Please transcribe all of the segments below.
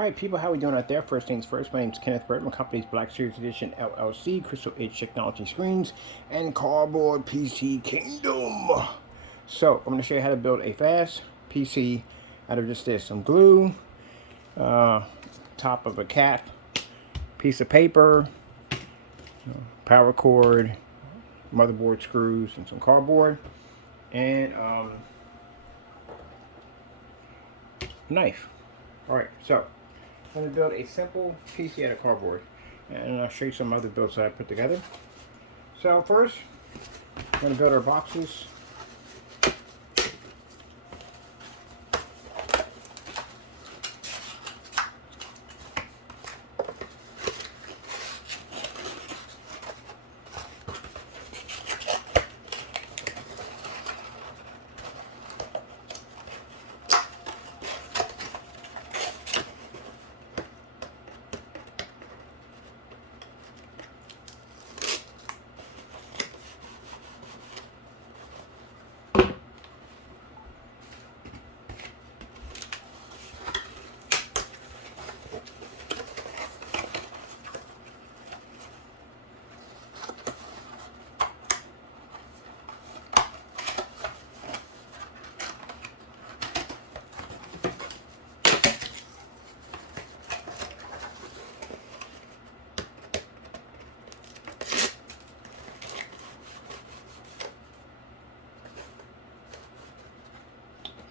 Alright people, how we doing out there? First things first, my name is Kenneth Bird. My company's Black Series Edition LLC, Crystal Age Technology Screens, and Cardboard PC Kingdom. So, I'm going to show you how to build a fast PC out of just this. Some glue, top of a cap, piece of paper, power cord, motherboard screws, and some cardboard, and knife. Alright, so I'm going to build a simple PC out of cardboard, and I'll show you some other builds that I put together. So first, I'm going to build our boxes.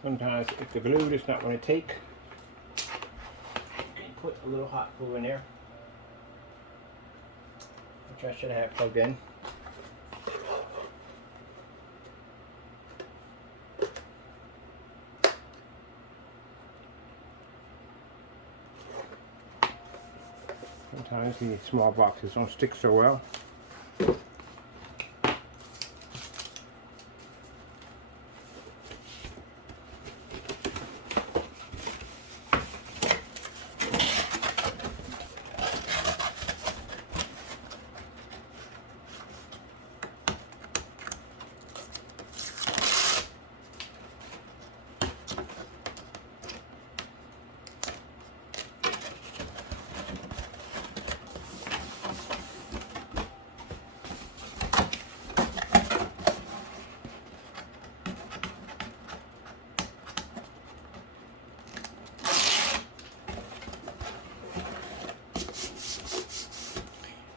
Sometimes if the glue does not want to take, you can put a little hot glue in there, which I should have plugged in. Sometimes these small boxes don't stick so well.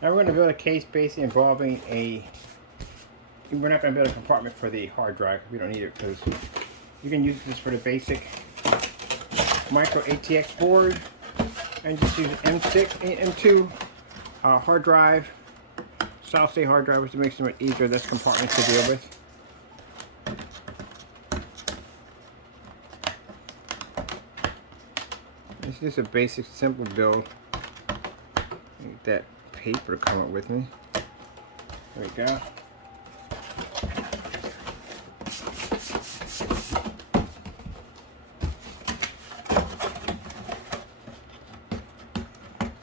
Now we're going to build a case basically involving we're not going to build a compartment for the hard drive. We don't need it because you can use this for the basic micro ATX board and just use an M2 hard drive, solid state hard drive, which makes it much easier, less compartments to deal with. This is just a basic simple build. Need that paper to come up with me. There we go.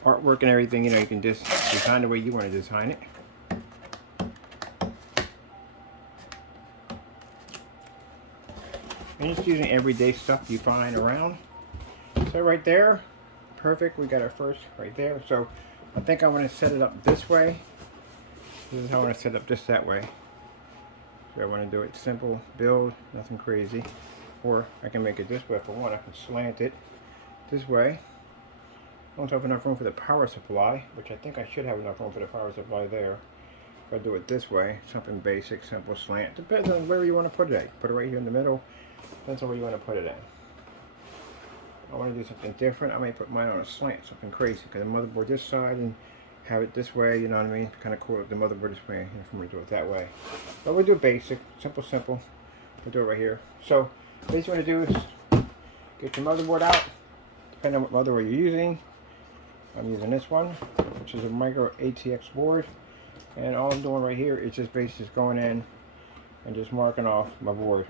Artwork and everything, you know, you can just design the way you want to design it. And just using everyday stuff you find around. So right there, perfect. We got our first right there. So I think I want to set it up this way. This is how I want to set it up, just that way. So I want to do it simple, build, nothing crazy. Or I can make it this way if I want. I can slant it this way. I don't have enough room for the power supply, which I think I should have enough room for the power supply there. If I do it this way, something basic, simple slant. Depends on where you want to put it at. Put it right here in the middle. Depends on where you want to put it at. I want to do something different. I may put mine on a slant, something crazy. Because the motherboard this side and have it this way, you know what I mean? Kind of cool with the motherboard this way, if I'm going to do it that way. But we'll do it basic, simple. We'll do it right here. So, what you want to do is get your motherboard out, depending on what motherboard you're using. I'm using this one, which is a micro ATX board. And all I'm doing right here is just basically just going in and just marking off my board.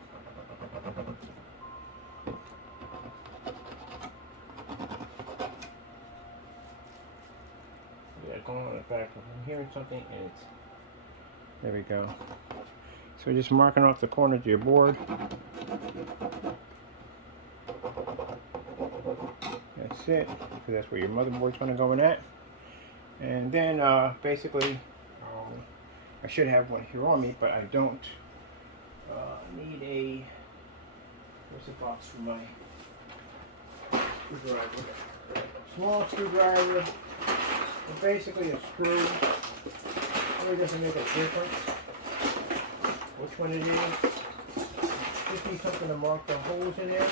Going on the back. I'm hearing something and it's, there we go. So we're just marking off the corners of your board. That's That's it, because that's where your motherboard's going to go in at. And then basically, I should have one here on me, but I don't. Need a, where's the box for my screwdriver? Small screwdriver, but basically a screw. Really doesn't make a difference which one it is. Just need something to mark the holes in there.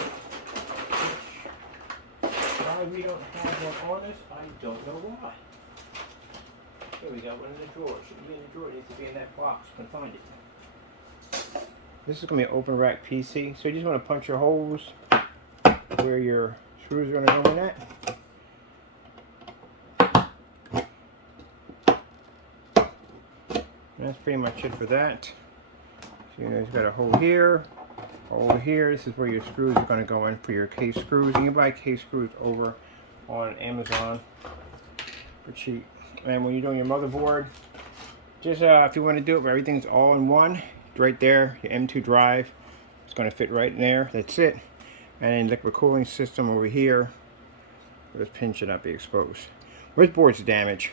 Why we don't have one on us, I don't know why. Here we got one in the drawer. Should be in the drawer. It needs to be in that box. Can find it. This is going to be an open rack PC. So you just want to punch your holes where your screws are going to go in at. And that's pretty much it for that. So you guys got a hole here. Over here, this is where your screws are going to go in for your case screws. You can buy case screws over on Amazon for cheap. And when you're doing your motherboard, just if you want to do it where everything's all in one, right there, your M2 drive, it's going to fit right in there. That's it. And then liquid cooling system over here. This pin should not be exposed. Where's board's damaged?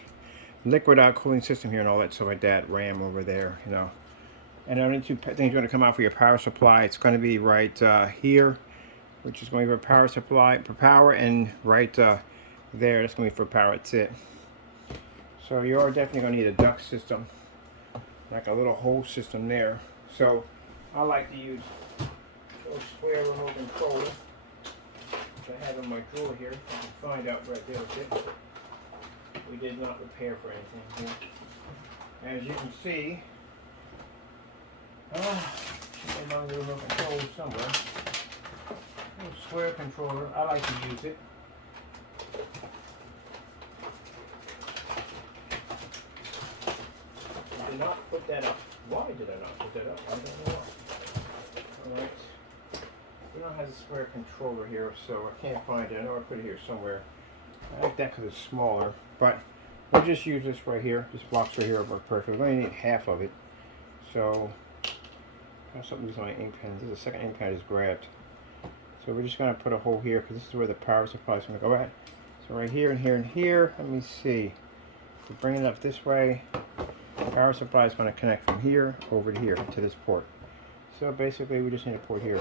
Liquid cooling system here and all that stuff like that. RAM over there, you know. And the only two things going to come out for your power supply, it's going to be right here, which is going to be for power supply, for power, and right there, that's going to be for power. That's it. So you are definitely going to need a duct system, like a little hole system there. So I like to use those square remote control, which I have in my drawer here. I can find out right there with it. We did not repair for anything here. As you can see, among the remote control somewhere. Little square controller. I like to use it. I did not put that up. Why did I not put that up? I don't know why. Alright. We don't have a square controller here, so I can't find it. I know I put it here somewhere. I like that because it's smaller. But we'll just use this right here. This box right here will work perfect. We only need half of it. So something using my ink pen. This is the second ink pen I just grabbed. So we're just going to put a hole here because this is where the power supply is going to go at. So right here and here and here. Let me see. So bring it up this way. The power supply is going to connect from here over to here to this port. So basically we just need a port here.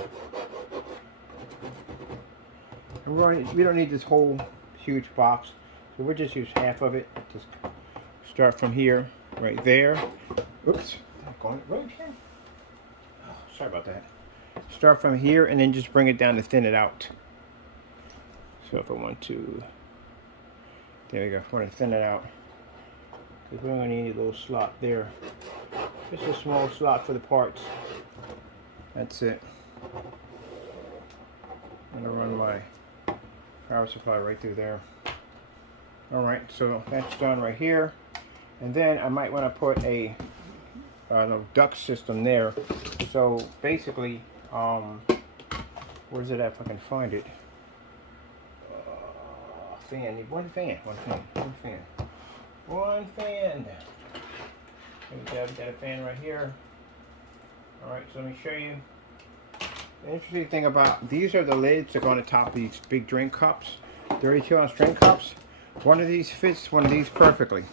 And we don't need this whole huge box. So we'll just use half of it. Just start from here, right there. Oops. I'm going right here. Sorry about that. Start from here and then just bring it down to thin it out. So if I want to, there we go. I want to thin it out. Because we're going to need a little slot there. Just a small slot for the parts. That's it. I'm going to run my power supply right through there. Alright, so that's done right here. And then I might want to put a duct system there. So basically, where's it at if I can find it? Fan. Need one fan. One fan. One fan. One fan. There we got a fan right here. Alright, so let me show you. The interesting thing about these are the lids that go on the top of these big drink cups. 32-ounce drink cups. One of these fits one of these perfectly.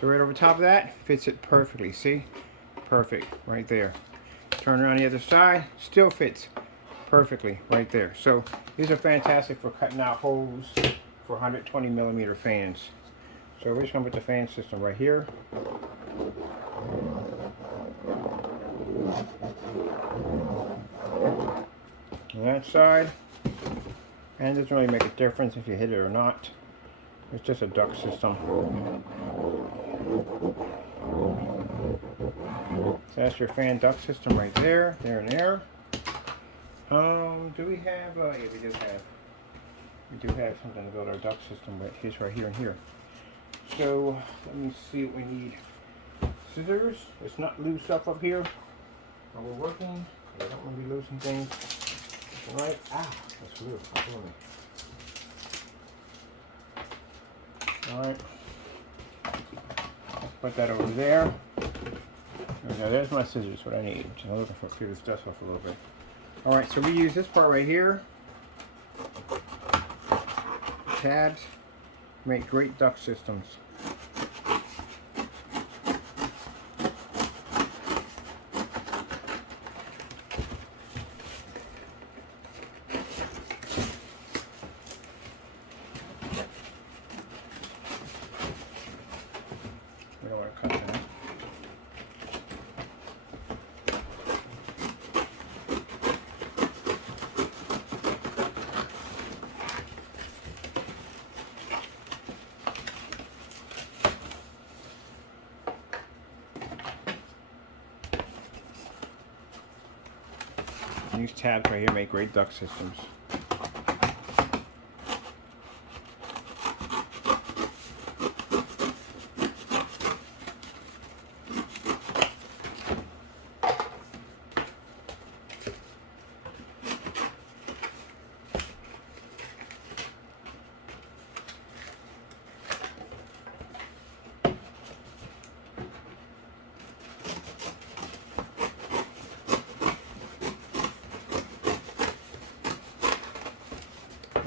So right over top of that, fits it perfectly. See? Perfect. Right there. Turn around the other side, still fits perfectly right there. So these are fantastic for cutting out holes for 120 millimeter fans. So we're just going to put the fan system right here. On that side. And it doesn't really make a difference if you hit it or not. It's just a duct system. So that's your fan duct system right there, there and there. Do we have, yeah, we do have something to build our duct system with. Here's right here and here. So let me see what we need. Scissors. Let's not lose stuff up here while we're working. I don't want to be losing things. Right. Ah, that's glue. Alright. Put that over there. There we go. There's my scissors, what I need. I'm looking for clear this dust off a little bit. Alright, so we use this part right here. tabs make great duct systems. We don't want to cut that. These tabs right here make great duct systems.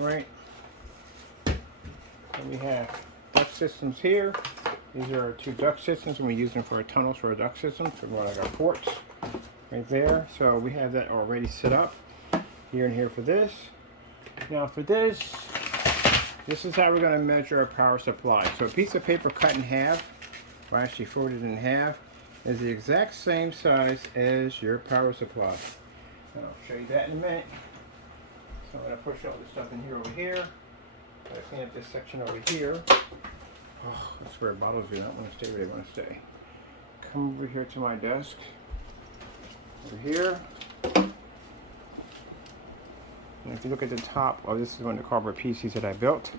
Right, so we have duct systems here. These are our two duct systems, and we use them for our tunnels for our duct systems. For what I got ports right there. So we have that already set up here and here for this. Now for this is how we're going to measure our power supply. So a piece of paper cut in half, or actually folded in half, is the exact same size as your power supply. And I'll show you that in a minute. So I'm going to push all this stuff in here over here. I'll clean up this section over here. Oh, that's where bottles do not want to stay where they want to stay. Come over here to my desk. Over here. And if you look at the top, oh, this is one of the cardboard pieces that I built.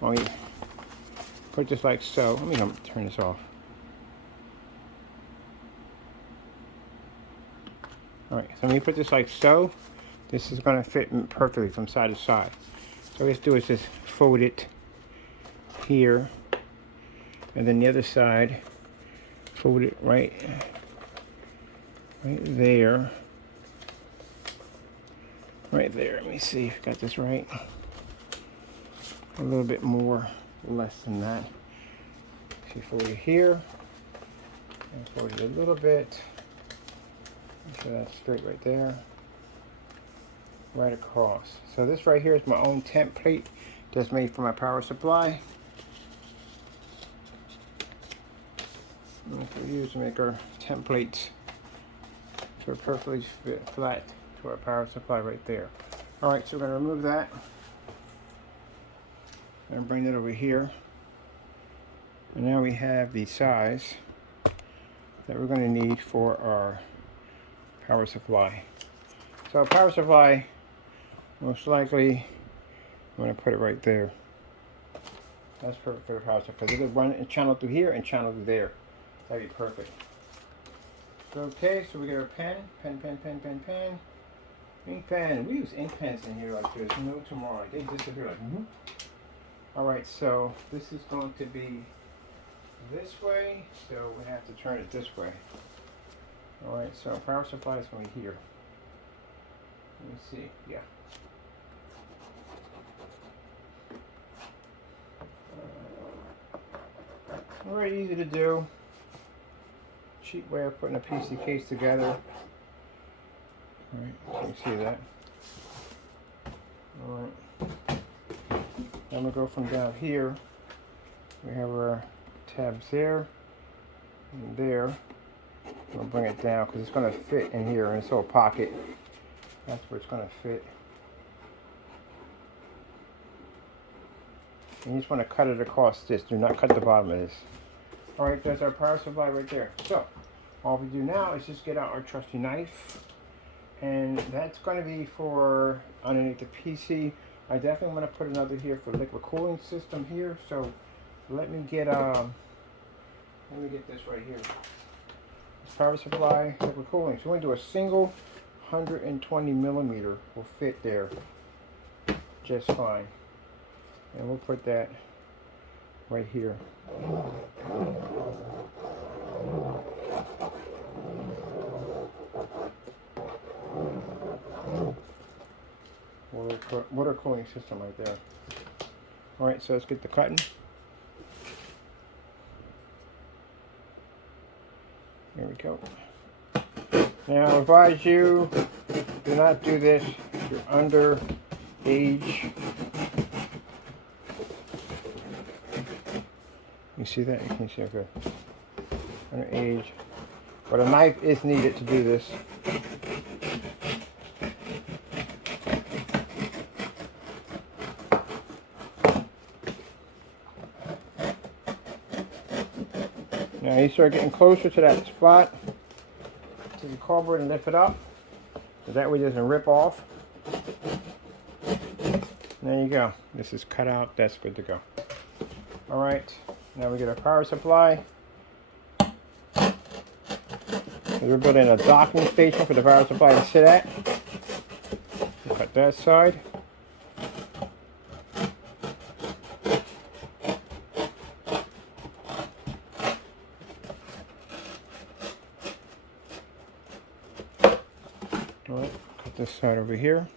Well, you put this like so. Let me turn this off. Alright, so when you put this like so, this is going to fit perfectly from side to side. So what we have to do is just fold it here, and then the other side, fold it right there. Right there. Let me see if I got this right. A little bit more, less than that. So you fold it here, and fold it a little bit. Make sure that's straight right there. Right across. So this right here is my own template that's made for my power supply. And we use to make our templates so it perfectly fit flat to our power supply right there. Alright, so we're going to remove that and bring it over here. And now we have the size that we're going to need for our power supply. So our power supply, most likely, I'm going to put it right there. That's perfect for the power supply. It'll run and channel through here and channel through there. That'd be perfect. So, okay, so we get our pen. Ink pen. We use ink pens in here like there's no tomorrow. They disappear like whoop. Alright, so this is going to be this way, so we have to turn it this way. Alright, so power supply is going to be here. Let me see, yeah. Very easy to do. Cheap way of putting a PC case together. Alright, so you see that. Alright. Then we go from down here. We have our tabs there and there. We'll bring it down because it's going to fit in here in this little pocket. That's where it's going to fit. And you just want to cut it across this. Do not cut the bottom of this. Alright, there's our power supply right there. So, all we do now is just get out our trusty knife. And that's going to be for underneath the PC. I definitely want to put another here for liquid cooling system here. So, let me get this right here. This power supply, liquid cooling. So, we're going to do a single 120 millimeter will fit there just fine. And we'll put that right here. Water cooling system right there. Alright, so let's get the cutting. There we go. Now I advise you, do not do this if you're under age. You see that? You can see, okay. Under age. But a knife is needed to do this. Now you start getting closer to that spot, to the cardboard, and lift it up. So that way it doesn't rip off. And there you go. This is cut out. That's good to go. Alright, now we get our power supply. We're building a docking station for the power supply to sit at. Cut that side. Alright, cut this side over here.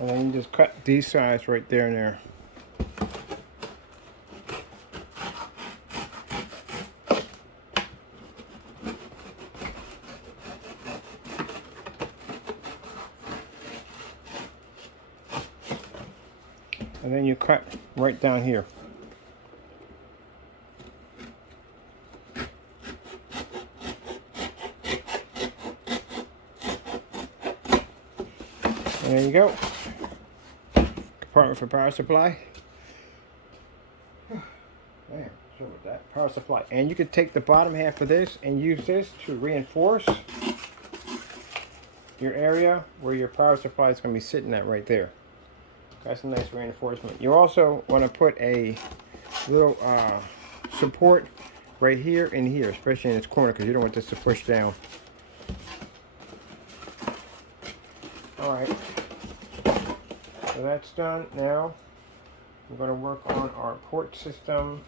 And then you just cut these sides right there and there. And then you cut right down here. And there you go. Compartment for power supply. Man, so with that power supply. And you could take the bottom half of this and use this to reinforce your area where your power supply is going to be sitting at right there. That's a nice reinforcement. You also want to put a little support right here and here, especially in this corner, because you don't want this to push down. Alright, so that's done. Now we're going to work on our port system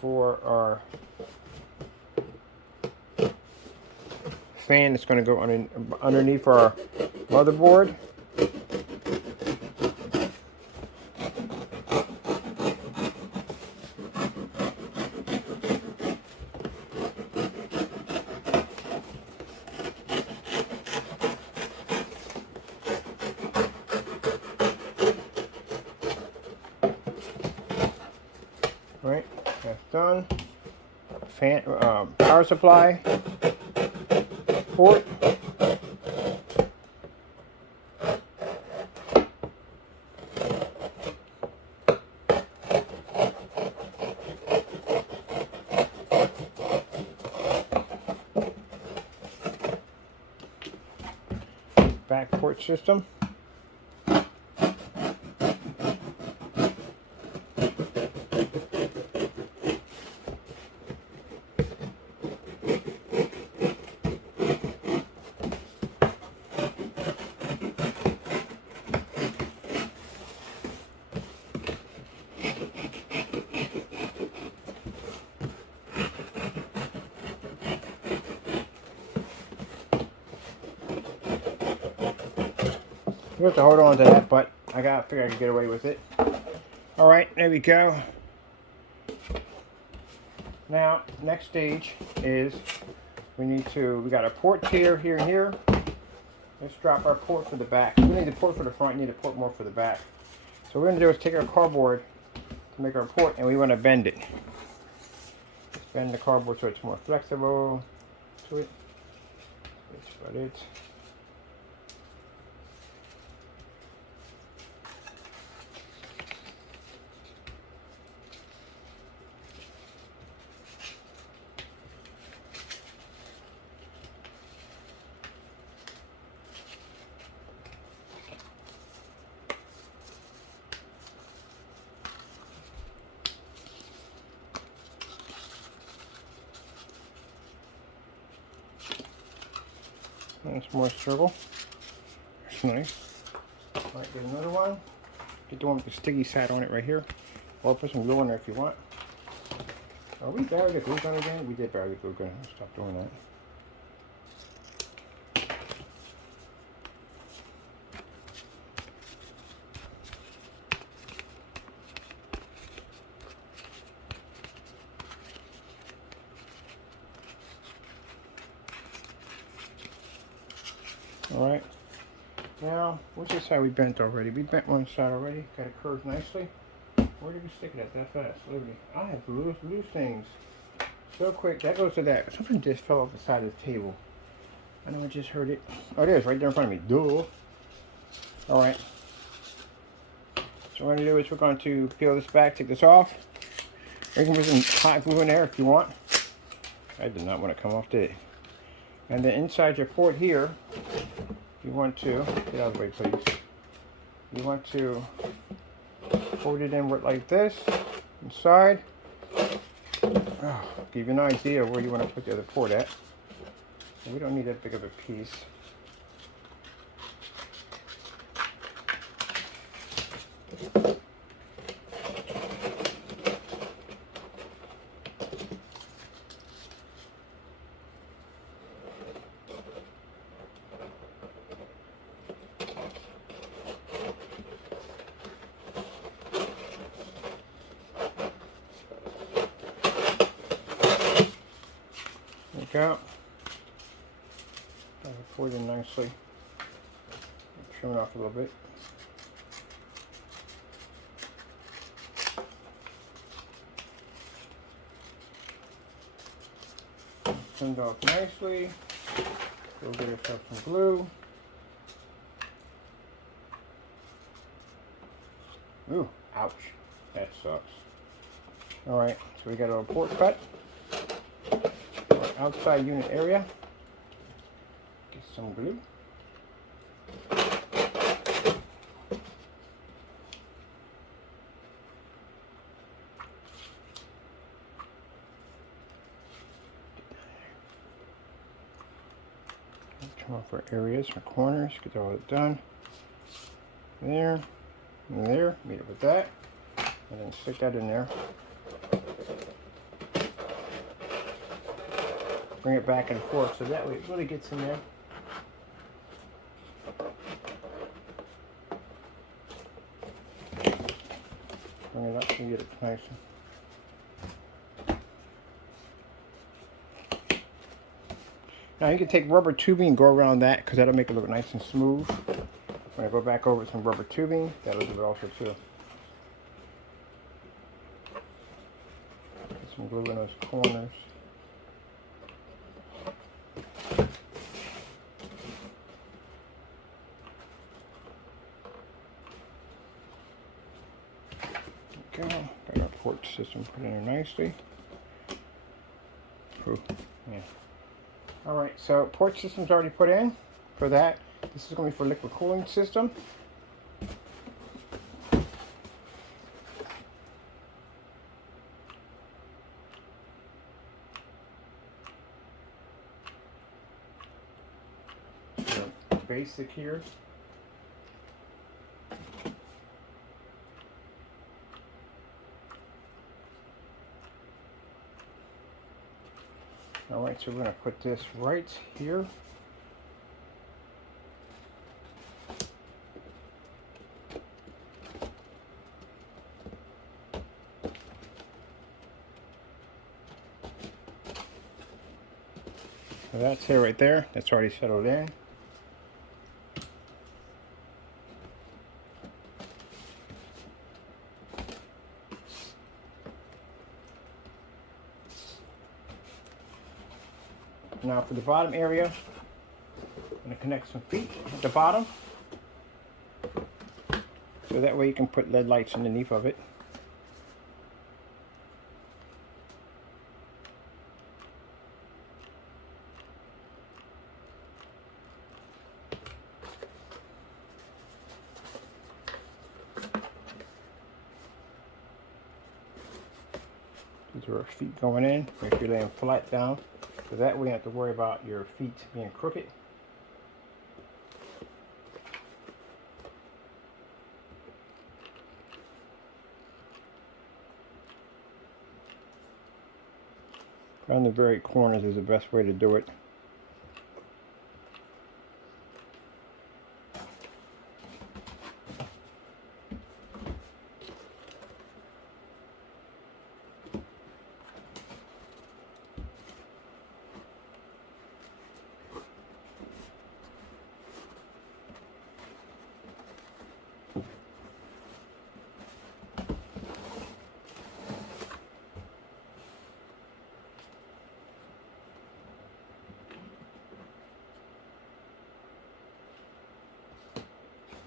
for our fan that's going to go underneath our motherboard. Right, that's done. Fan, power supply, port. Back port system. You have to hold on to that, but I figure I can get away with it. Alright, there we go. Now, next stage is we got a port here, here, and here. Let's drop our port for the back. We need a port for the front, we need a port more for the back. So what we're going to do is take our cardboard to make our port, and we want to bend it. Let's bend the cardboard so it's more flexible to it. That's about it. That's more circle. That's nice. Alright, get another one. Get the one with the sticky side on it right here. Or put some glue in there if you want. Are we burying the glue gun again? We did bury the glue gun. Stop doing that. Alright, now, what's this side we bent already? We bent one side already, got it curved nicely. Where did we stick it at that fast? Liberty. I have to lose things so quick. That goes to that. Something just fell off the side of the table. I know I just heard it. Oh, it is right there in front of me. Duh. Alright. So what we're going to do is we're going to peel this back, take this off. You can put some hot glue in there if you want. I did not want to come off, did it? And then inside your port here, you want to, get out of the way please, you want to fold it in like this, inside. Oh, give you an idea of where you want to put the other port at. We don't need that big of a piece. Out. I'll pour it in nicely. Trim it off a little bit. Trimmed off nicely. Go get yourself some glue. Ooh, ouch. That sucks. Alright, so we got our port cut. Outside unit area. Get some glue. Trim off our areas, our corners, get all that done. There, and there, meet it with that, and then stick that in there. Bring it back and forth so that way it really gets in there. Bring it up so you get it nice. Now you can take rubber tubing and go around that because that'll make it look nice and smooth. When I go back over some rubber tubing, that'll do it also too. Get some glue in those corners. Go. Got our port system put in there nicely. Ooh, yeah. Alright, so port system's already put in for that. This is going to be for liquid cooling system. So basic here. Alright, so we're going to put this right here. So that's it right there. That's already settled in. Now for the bottom area, I'm going to connect some feet at the bottom. So that way you can put LED lights underneath of it. These are our feet going in. Make sure you're laying flat down. So that way you don't have to worry about your feet being crooked. Around the very corners is the best way to do it.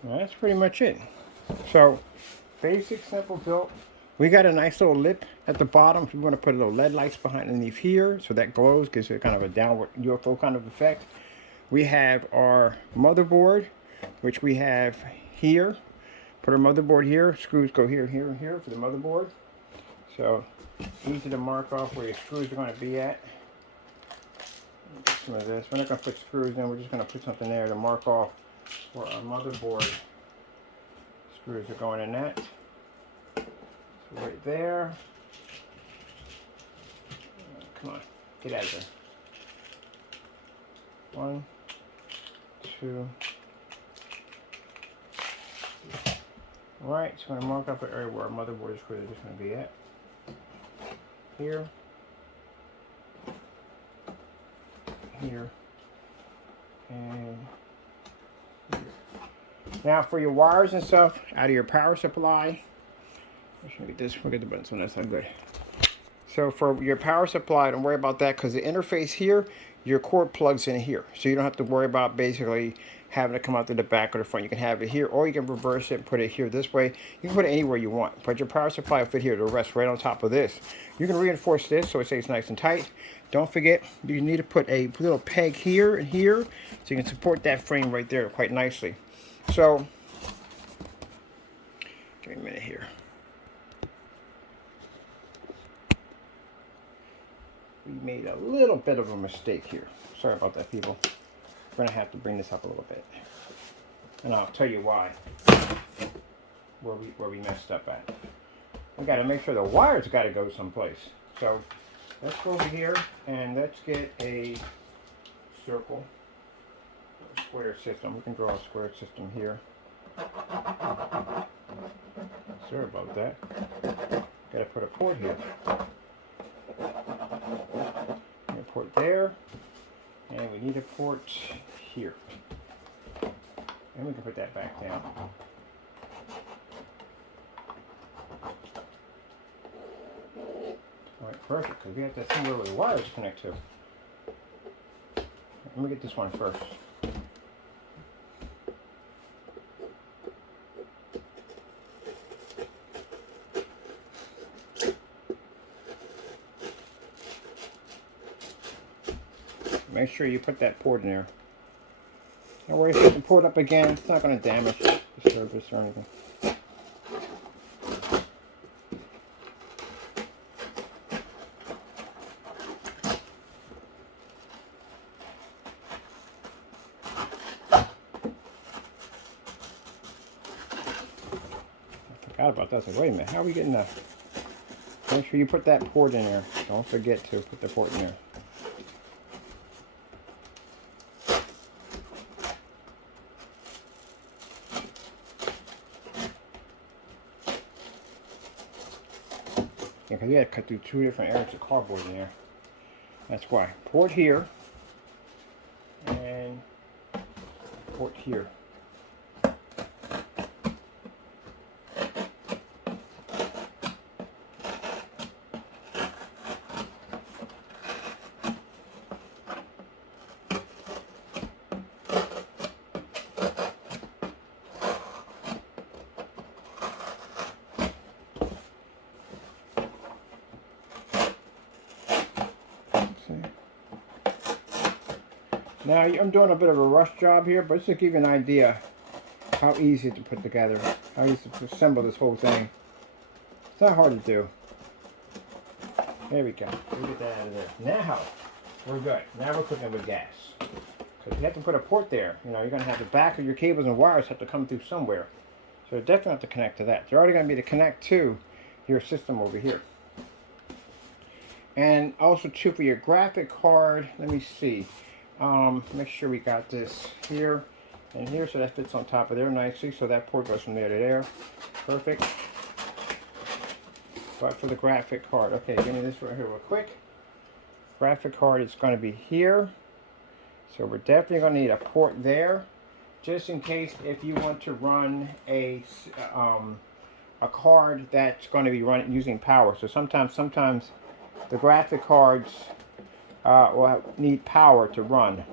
Well, that's pretty much it. So, basic, simple built. We got a nice little lip at the bottom. We want to put a little LED lights behind underneath here so that glows, gives it kind of a downward UFO kind of effect. We have our motherboard, which we have here. Put our motherboard here. Screws go here, here, and here for the motherboard. So, easy to mark off where your screws are going to be at. Some of this. We're not going to put screws in. We're just going to put something there to mark off where our motherboard screws are going in that. So right there. Come on, get out of there. 1, 2. Alright, so I'm going to mark up an area where our motherboard screws are just going to be at. Here. Here. And now for your wires and stuff out of your power supply, we'll get this. We'll get the buttons on that side. Good. So for your power supply, don't worry about that because the interface here, your cord plugs in here, so you don't have to worry about basically having to come out to the back or the front. You can have it here, or you can reverse it and put it here this way. You can put it anywhere you want, but your power supply will fit here. It'll rest right on top of this. You can reinforce this so it stays nice and tight. Don't forget, you need to put a little peg here and here so you can support that frame right there quite nicely. So, give me a minute here. We made a little bit of a mistake here. Sorry about that, people. We're going to have to bring this up a little bit. And I'll tell you why. Where we messed up at. We got to make sure the wires got to go someplace. So, let's go over here and let's get a circle. Square system. We can draw a square system here. Sorry about that. Got to put a port here. A port there, and we need a port here. And we can put that back down. All right, perfect. Because we have to see where the wires connect to. Let me get this one first. Make sure you put that port in there. Don't worry if you can port up again. It's not going to damage the surface or anything. I forgot about that. So wait a minute. How are we getting that? Make sure you put that port in there. Don't forget to put the port in there. Because we had to cut through 2 different areas of cardboard in there. That's why. Port here and port here. Now, I'm doing a bit of a rush job here, but just to give you an idea how easy to put together, how easy to assemble this whole thing. It's not hard to do. There we go. We get that out of there. Now, we're good. Now we're cooking with gas. Because you have to put a port there. You know, you're going to have the back of your cables and wires have to come through somewhere. So you definitely have to connect to that. They're already going to be to connect to your system over here. And also too, for your graphic card, let me see. Make sure we got this here and here, so that fits on top of there nicely. So that port goes from there to there. Perfect. But for the graphic card, okay, give me this right here real quick. Graphic card is going to be here. So we're definitely going to need a port there, just in case if you want to run a card that's going to be running using power. So sometimes the graphic cards will need power to run.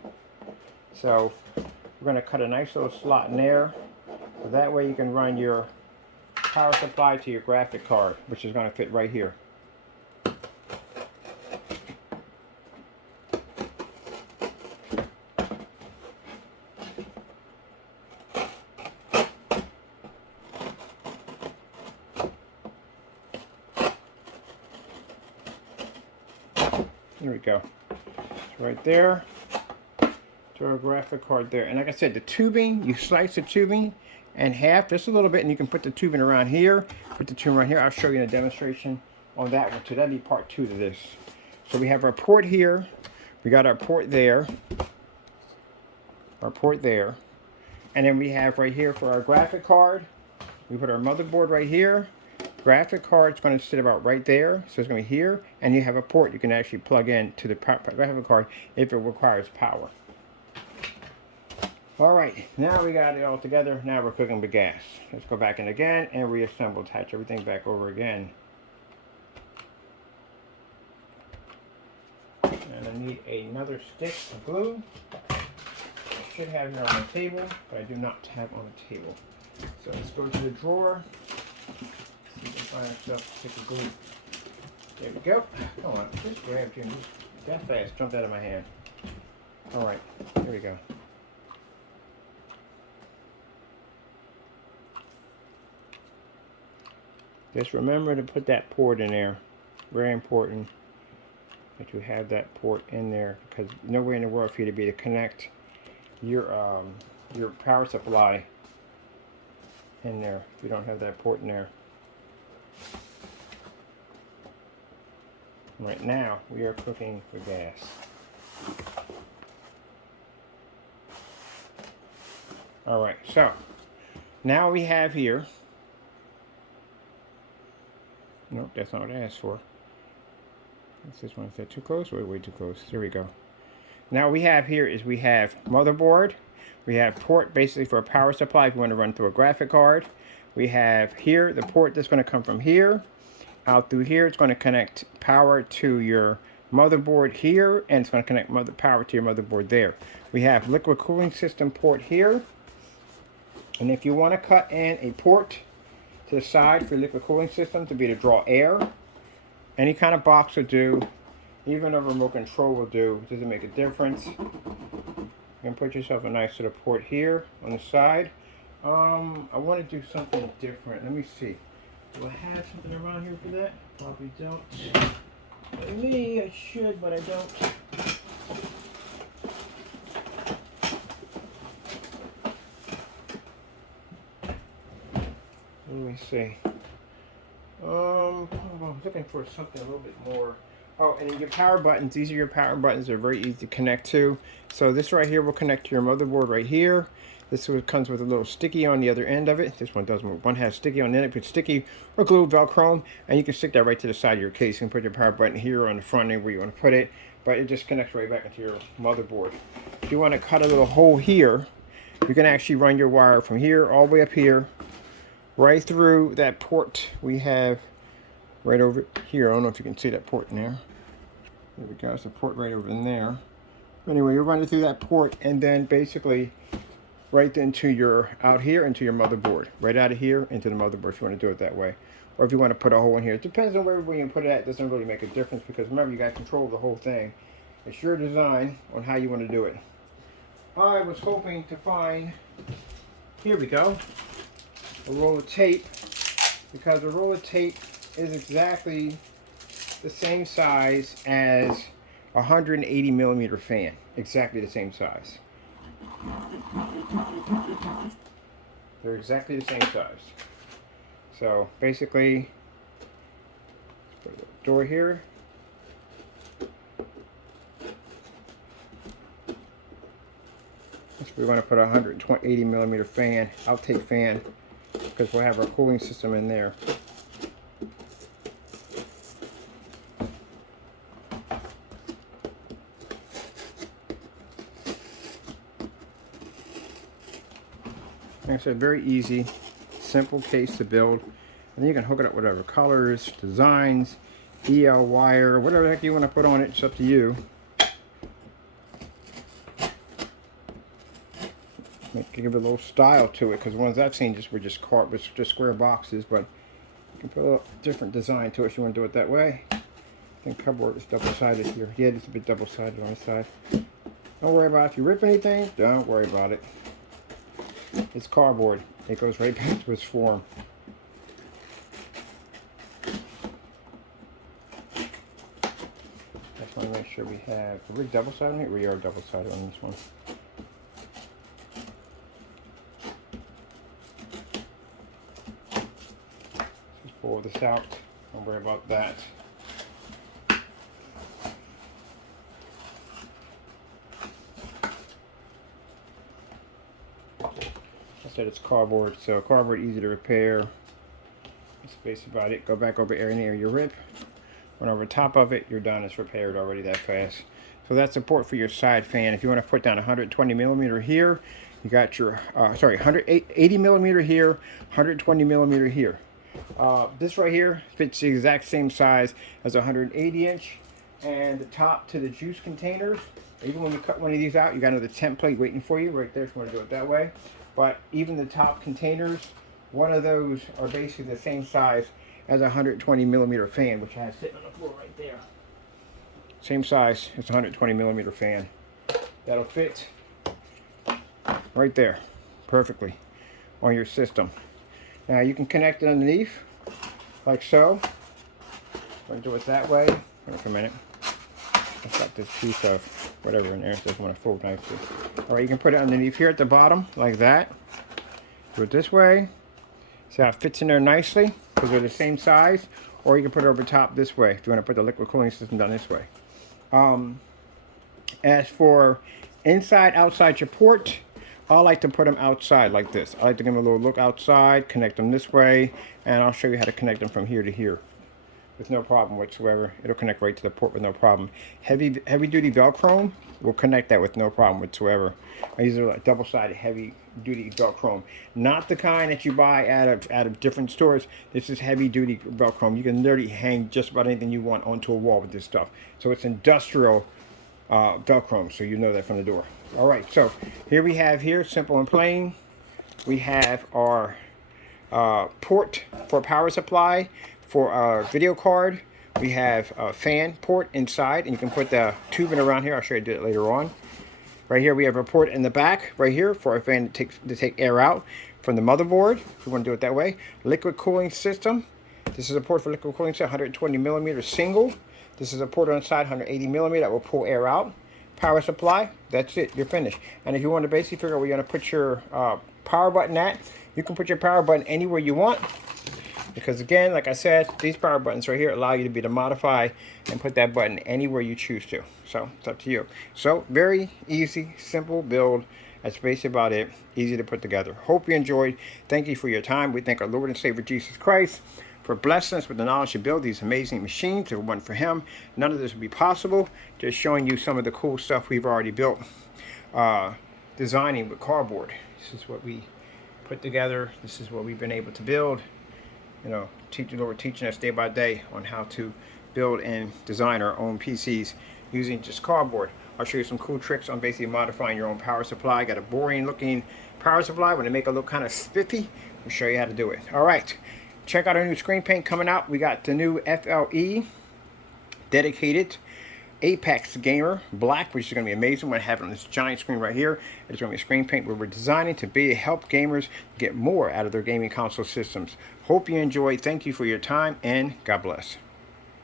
So we're going to cut a nice little slot in there. So that way you can run your power supply to your graphic card, which is going to fit right here. There we go. It's right there. To our graphic card there. And like I said, the tubing, you slice the tubing in half just a little bit, and you can put the tubing around here. Put the tubing around here. I'll show you in a demonstration on that one too. That'd be part 2 to this. So we have our port here. We got our port there. Our port there. And then we have right here for our graphic card. We put our motherboard right here. Graphic card's going to sit about right there, so it's going to be here, and you have a port you can actually plug in to the graphic card if it requires power. Alright, now we got it all together. Now we're cooking with gas. Let's go back in again and reassemble, attach everything back over again. And I need another stick of glue. I should have it on the table, but I do not have on the table. So let's go to the drawer. You can find ourselves a stick of glue. There we go. Come on, just grab you. That fast jumped out of my hand. Alright, here we go. Just remember to put that port in there. Very important that you have that port in there, because nowhere in the world for you to be to connect your power supply in there if you don't have that port in there. Right now, we are cooking with gas. Alright, so now we have here. Nope, that's not what I asked for. What's this one? Is that too close? Way too close. There we go. Now we have here is we have motherboard. We have port basically for a power supply if you want to run through a graphic card. We have here the port that's going to come from here out through here. It's going to connect power to your motherboard here, and it's going to connect power to your motherboard there. We have liquid cooling system port here, and if you want to cut in a port to the side for your liquid cooling system to be to draw air, any kind of box will do, even a remote control will do. It doesn't make a difference. You can put yourself a nice little port here on the side. I want to do something different. Let me see. Do I have something around here for that? Probably don't. Like me, I should, but I don't. Let me see. I was looking for something a little bit more. Oh, and your power buttons. These are your power buttons. They're very easy to connect to. So this right here will connect to your motherboard right here. This one comes with a little sticky on the other end of it. This one doesn't. One has sticky on the end. It puts sticky or glue, Velcro, and you can stick that right to the side of your case. You can put your power button here on the front end where you want to put it, but it just connects right back into your motherboard. If you want to cut a little hole here, you can actually run your wire from here all the way up here, right through that port we have right over here. I don't know if you can see that port in there. There we go. It's a port right over in there. Anyway, you run it through that port, and then basically right into your, out here into your motherboard. Right out of here into the motherboard if you want to do it that way. Or if you want to put a hole in here. It depends on where you put it at. It doesn't really make a difference because remember, you got control of the whole thing. It's your design on how you want to do it. I was hoping to find, here we go, a roll of tape, because a roll of tape is exactly the same size as a 180 millimeter fan. Exactly the same size. They're exactly the same size. So basically, put the door here. We're going to put a 180 millimeter fan, outtake fan, because we'll have our cooling system in there. Like I said, very easy, simple case to build. And then you can hook it up with whatever colors, designs, EL wire, whatever the heck you want to put on it. It's up to you. Give it a little style to it, because the ones I've seen were just square boxes, but you can put a little different design to it if you want to do it that way. I think cardboard is double-sided here. Yeah, it's a bit double-sided on the side. Don't worry about it. If you rip anything, don't worry about it. It's cardboard. It goes right back to its form. Just want to make sure we have. Are we double-sided on it? We are double-sided on this one. Just pull this out. Don't worry about that. I said it's cardboard, so cardboard easy to repair. That's basically about it. Go back over any area you rip. Went over top of it, you're done. It's repaired already that fast. So that's support for your side fan. If you want to put down 120 millimeter here, you got your 180 millimeter here, 120 millimeter here. This right here fits the exact same size as a 180 inch, and the top to the juice containers. Even when you cut one of these out, you got another template waiting for you right there if you want to do it that way. But even the top containers, one of those are basically the same size as a 120 millimeter fan, which I have sitting on the floor right there. Same size as a 120 millimeter fan. That'll fit right there perfectly on your system. Now you can connect it underneath like so. I'm going to do it that way. Wait a minute. I've got this piece of whatever in there. It doesn't want to fold nicely. Alright, you can put it underneath here at the bottom like that. Do it this way. See how it fits in there nicely because they're the same size. Or you can put it over top this way if you want to put the liquid cooling system down this way. As for inside, outside your port, I like to put them outside like this. I like to give them a little look outside, connect them this way, and I'll show you how to connect them from here to here with no problem whatsoever. It'll connect right to the port with no problem. Heavy duty Velcro will connect that with no problem whatsoever. These are like double-sided heavy duty Velcro, not the kind that you buy out of different stores. This is heavy duty Velcro. You can literally hang just about anything you want onto a wall with this stuff. So it's industrial Velcro, so you know that from the door. All right, so here we have simple and plain. We have our port for power supply. For our video card, we have a fan port inside, and you can put the tubing around here. I'll show you how to do it later on. Right here, we have a port in the back, right here, for a fan to take air out from the motherboard, if you want to do it that way. Liquid cooling system. This is a port for liquid cooling system, 120 millimeter single. This is a port on the side, 180 millimeter, that will pull air out. Power supply, that's it, you're finished. And if you want to basically figure out where you're going to put your power button at, you can put your power button anywhere you want. Because again, like I said, these power buttons right here allow you to be able to modify and put that button anywhere you choose to. So it's up to you. So very easy, simple build. That's basically about it. Easy to put together. Hope you enjoyed. Thank you for your time. We thank our Lord and Savior Jesus Christ for blessing us with the knowledge to build these amazing machines. If it wasn't for Him, none of this would be possible. Just showing you some of the cool stuff we've already built, designing with cardboard. This is what we put together. This is what we've been able to build. You know, the Lord teaching us day by day on how to build and design our own PCs using just cardboard. I'll show you some cool tricks on basically modifying your own power supply. Got a boring looking power supply. When they make it look kind of spiffy, we'll show you how to do it. All right, check out our new screen paint coming out. We got the new FLE dedicated Apex Gamer Black, which is going to be amazing. We're going to have it on this giant screen right here. It's going to be a screen paint where we're designing to help gamers get more out of their gaming console systems. Hope you enjoyed. Thank you for your time, and God bless.